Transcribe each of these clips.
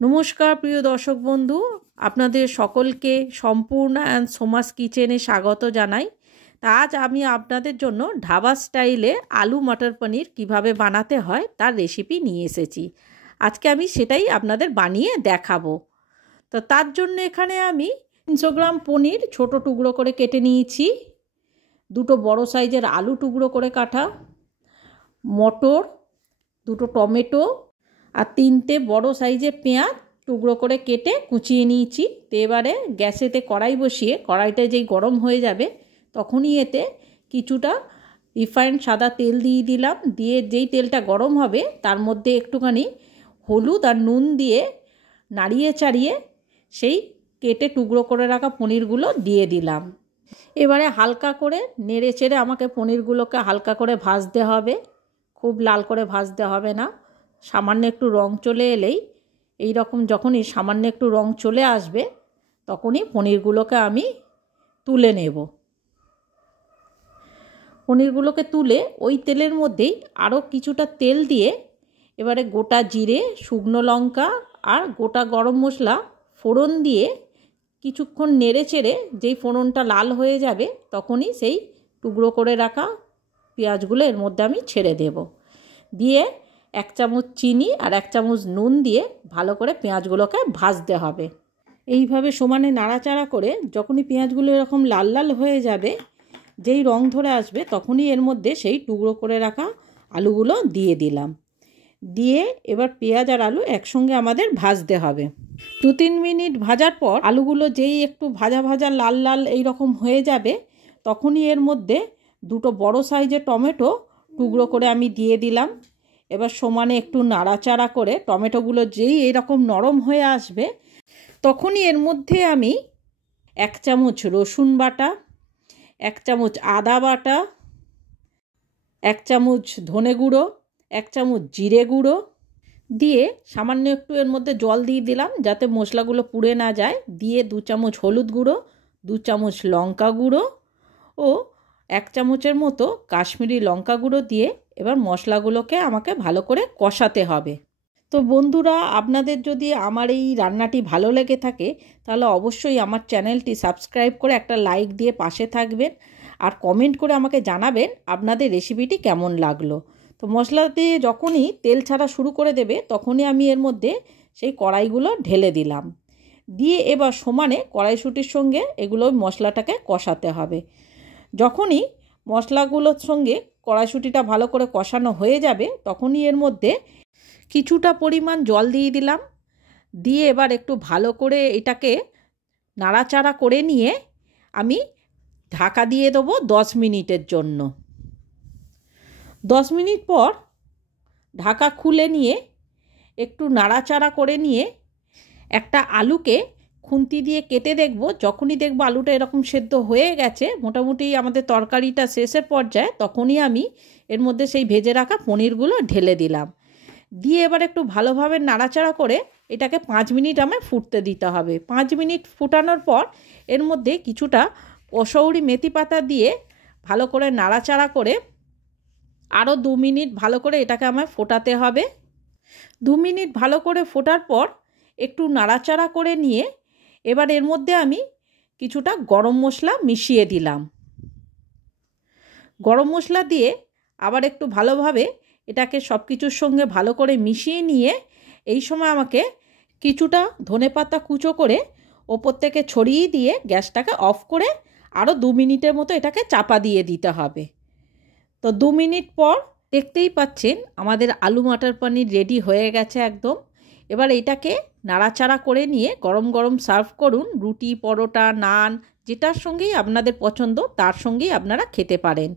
নমস্কার প্রিয় দর্শক বন্ধু, আপনাদের সকলকে সম্পূর্ণ অ্যান্ড সোমাস কিচেনে স্বাগত জানাই। আজ আমি আপনাদের জন্য ধাবা স্টাইলে আলু মটর পনির কিভাবে বানাতে হয় তার রেসিপি নিয়ে এসেছি। আজকে আমি সেটাই আপনাদের বানিয়ে দেখাবো। তো তার জন্য এখানে আমি 300 গ্রাম পনির ছোট টুকরো করে কেটে নিয়েছি, দুটো বড় সাইজের আলু টুকরো করে কাটা, মটর, দুটো টমেটো আর 3টে বড় সাইজের পেঁয়াজ টুকরো করে কেটে কুচিয়ে নিয়েছি। তো এবারে গ্যাসেতে কড়াই বসিয়ে কড়াইটা যেই গরম হয়ে যাবে তখনই এতে কিছুটা রিফাইন্ড সাদা তেল দিয়ে দিলাম। দিয়ে যেই তেলটা গরম হবে তার মধ্যে একটুখানি হলুদ আর নুন দিয়ে নাড়িয়ে চাড়িয়ে সেই কেটে টুকরো করে রাখা পনিরগুলো দিয়ে দিলাম। এবারে হালকা করে নেড়ে চেড়ে আমাকে পনিরগুলোকে হালকা করে ভাজতে হবে, খুব লাল করে ভাজতে হবে না। সামান্য একটু রং চলে এলেই, এই রকম যখনই সামান্য একটু রং চলে আসবে তখনই পনিরগুলোকে আমি তুলে নেব। পনিরগুলোকে তুলে ওই তেলের মধ্যেই আরও কিছুটা তেল দিয়ে এবারে গোটা জিরে, শুকনো লঙ্কা আর গোটা গরম মশলা ফোড়ন দিয়ে কিছুক্ষণ নেড়ে চেড়ে যেই ফোড়নটা লাল হয়ে যাবে তখনই সেই টুকরো করে রাখা পেঁয়াজগুলো এর মধ্যে আমি ছেড়ে দেব। দিয়ে 1 চামচ চিনি আর 1 চামচ নুন দিয়ে ভালো করে পেঁয়াজগুলোকে ভাজতে হবে। এইভাবে সমানে নাড়াচাড়া করে যখনই পেঁয়াজগুলো এরকম লাল লাল হয়ে যাবে, যেই রং ধরে আসবে তখনই এর মধ্যে সেই টুকরো করে রাখা আলুগুলো দিয়ে দিলাম। দিয়ে এবার পেঁয়াজ আর আলু একসঙ্গে আমাদের ভাজতে হবে। 2-3 মিনিট ভাজার পর আলুগুলো যেই একটু ভাজা ভাজা লাল লাল এই রকম হয়ে যাবে তখনই এর মধ্যে দুটো বড় সাইজের টমেটো টুকরো করে আমি দিয়ে দিলাম। এবার সমানে একটু নাড়াচাড়া করে টমেটোগুলো যেই এরকম নরম হয়ে আসবে তখনই এর মধ্যে আমি 1 চামচ রসুন বাটা, 1 চামচ আদা বাটা, 1 চামচ ধনে গুঁড়ো, 1 চামচ জিরে গুঁড়ো দিয়ে সামান্য একটু এর মধ্যে জল দিয়ে দিলাম যাতে মশলাগুলো পুড়ে না যায়। দিয়ে 2 চামচ হলুদ গুঁড়ো, 2 চামচ লঙ্কা গুঁড়ো ও 1 চামচের মতো কাশ্মীরি লঙ্কা গুঁড়ো দিয়ে এবার মশলাগুলোকে আমাকে ভালো করে কষাতে হবে। তো বন্ধুরা, আপনাদের যদি আমার এই রান্নাটি ভালো লেগে থাকে তাহলে অবশ্যই আমার চ্যানেলটি সাবস্ক্রাইব করে একটা লাইক দিয়ে পাশে থাকবেন আর কমেন্ট করে আমাকে জানাবেন আপনাদের রেসিপিটি কেমন লাগলো। তো মশলা দিয়ে যখনই তেল ছাড়া শুরু করে দেবে তখনই আমি এর মধ্যে সেই কড়াইগুলো ঢেলে দিলাম। দিয়ে এবার সমানে কড়াইশুঁটির সঙ্গে এগুলো মশলাটাকে কষাতে হবে। যখনই মশলাগুলোর সঙ্গে কড়াইশুঁটিটা ভালো করে কষানো হয়ে যাবে তখনই এর মধ্যে কিছুটা পরিমাণ জল দিয়ে দিলাম। দিয়ে এবার একটু ভালো করে এটাকে নাড়াচাড়া করে নিয়ে আমি ঢাকা দিয়ে দেবো 10 মিনিটের জন্য। 10 মিনিট পর ঢাকা খুলে নিয়ে একটু নাড়াচাড়া করে নিয়ে একটা আলুকে খুন্তি দিয়ে কেটে দেখব। যখনই দেখব আলুটা এরকম সেদ্ধ হয়ে গেছে, মোটামুটি আমাদের তরকারিটা শেষের পর্যায়ে, তখনই আমি এর মধ্যে সেই ভেজে রাখা পনিরগুলো ঢেলে দিলাম। দিয়ে এবার একটু ভালোভাবে নাড়াচাড়া করে এটাকে 5 মিনিট আমায় ফুটতে দিতে হবে। 5 মিনিট ফুটানোর পর এর মধ্যে কিছুটা কসৌরি মেথি পাতা দিয়ে ভালো করে নাড়াচাড়া করে আরও 2 মিনিট ভালো করে এটাকে আমায় ফোটাতে হবে। 2 মিনিট ভালো করে ফোটার পর একটু নাড়াচাড়া করে নিয়ে এবার এর মধ্যে আমি কিছুটা গরম মশলা মিশিয়ে দিলাম। গরম মশলা দিয়ে আবার একটু ভালোভাবে এটাকে সব কিছুর সঙ্গে ভালো করে মিশিয়ে নিয়ে এই সময় আমাকে কিছুটা ধনেপাতা কুচো করে ওপর থেকে ছড়িয়ে দিয়ে গ্যাসটাকে অফ করে আরও 2 মিনিটের মতো এটাকে চাপা দিয়ে দিতে হবে। তো 2 মিনিট পর দেখতেই পাচ্ছেন আমাদের আলু মটর পনির রেডি হয়ে গেছে একদম। এবার এটাকে নাড়াচাড়া করে নিয়ে গরম গরম সার্ভ করুন। রুটি, পরোটা, নান যেটার সঙ্গেই আপনাদের পছন্দ তার সঙ্গেই আপনারা খেতে পারেন।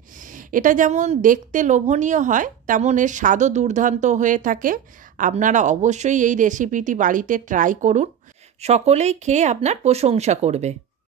এটা যেমন দেখতে লোভনীয় হয় তেমন এর স্বাদও দুর্দান্ত হয়ে থাকে। আপনারা অবশ্যই এই রেসিপিটি বাড়িতে ট্রাই করুন, সকলেই খেয়ে আপনার প্রশংসা করবে।